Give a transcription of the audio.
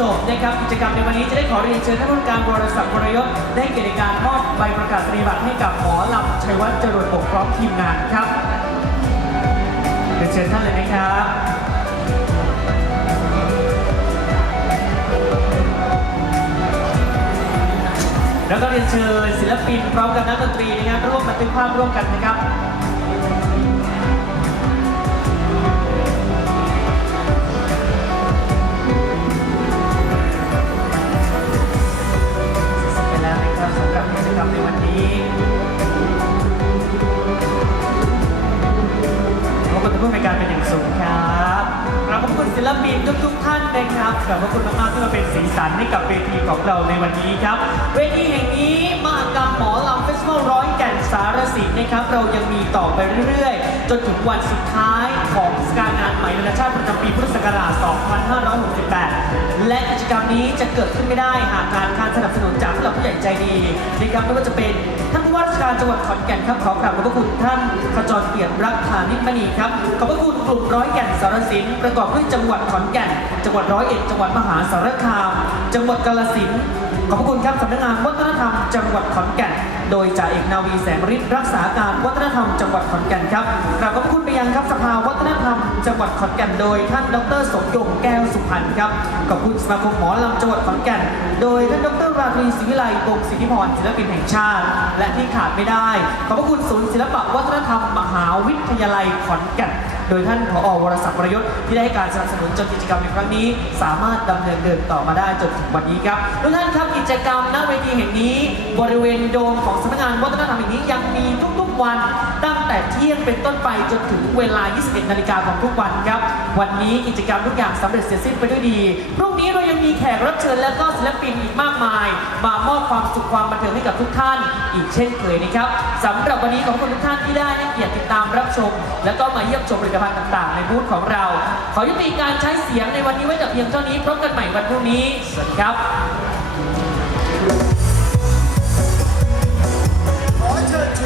จบนะครับกิจกรรมในวันนี้จะได้ขอเรียนเชิญท่านผู้การบริษัทบริยศได้เกียรติการมอบใบประกาศนียบัตรให้กับหมอลำชัยวัฒน์เจริญปกพร้อมทีมงานครับเรียนเชิญท่านเลยนะครับแล้วก็เรียนเชิญศิลปินพร้อมกับนักดนตรีนะครับร่วมบันทึกภาพร่วมกันนะครับ เป็นอย่างสูงครับขอบคุณศิลปินทุกๆท่านนะครับขอบพระคุณมากๆที่มาเป็นสีสันให้กับเวทีของเราในวันนี้ครับ เวทีแห่งนี้มหกรรมหมอลำเฟสติวัลร้อยแก่นสารสินนะครับ เรายังมีต่อไปเรื่อยๆ จนถึงวันสุดท้ายของการงานใหม่นานาชาติประจำปีพุทธศักราช 2568 และกิจกรรมนี้จะเกิดขึ้นไม่ได้หากการการสนับสนุนจากผู้หลักผู้ใหญ่ใจดีนะครับไม่ว่าจะเป็นท่านผู้ว่าราชการจังหวัดขอนแก่นครับขอกราบขอบพระคุณท่านขจรเกียรติรักพานิชมณีครับขอบพระคุณกลุ่มร้อยแก่นสารสินประกอบด้วยจังหวัดขอนแก่น จังหวัดร้อยเอ็ดจังหวัดมหาสารคาม จังหวัดกาฬสินธุ์ขอบพระคุณครับสำนักงานวัฒนธรรม จังหวัดขอนแก่น โดยจ่าเอกนาวีแสงฤทธิ์รักษาการวัฒนธรรมจังหวัดขอนแก่นครับกราบขอบสภาวัฒนธรรม จังหวัดขอนแก่นโดยท่านดรสมยงแก้วสุพรรณครับขอบคุณสมาคมหมอลำจังหวัดขอนแก่น โดยท่านดรราตรีศิวิไลกงศิทธิพรศิลปินแห่งชาติ และที่ขาดไม่ได้ ขอบพระคุณศูนย์ศิลปวัฒนธรรมมหาวิทยาลัยขอนแก่น โดยท่านผอวรศักดิ์ประยศที่ได้ให้การสนับสนุนจนกิจกรรมในครั้งนี้ สามารถดำเนินเดินต่อมาได้จนถึงวันนี้ครับทุกท่านครับกิจกรรมณเวทีแห่งนี้ บริเวณโดมของสำนักงานวัฒนธรรมแห่งนี้ยังมีทุกๆวันตั้งแต่เที่ยงเป็นต้นไปจนถึงเวลา 21 นาฬิกาของทุกวันครับ วันนี้กิจกรรมทุกอย่างสำเร็จเสร็จสิ้นไปด้วยดีพรุ่งนี้เรายังมีแขกรับเชิญและก็ศิลปินอีกมากมาย มามอบความสุขความบันเทิงให้กับทุกท่าน อีกเช่นเคยนะครับสำหรับวันนี้ขอบคุณทุกท่านที่ได้ให้เกียรติติดตามรับชม และก็มาเยี่ยมชมผลิตภัณฑ์ต่างๆ ในบูธของเรา ขอยุติการใช้เสียงในวันนี้ไว้แต่เพียงเท่านี้พบกันใหม่วันพรุ่งนี้สวัสดีครับ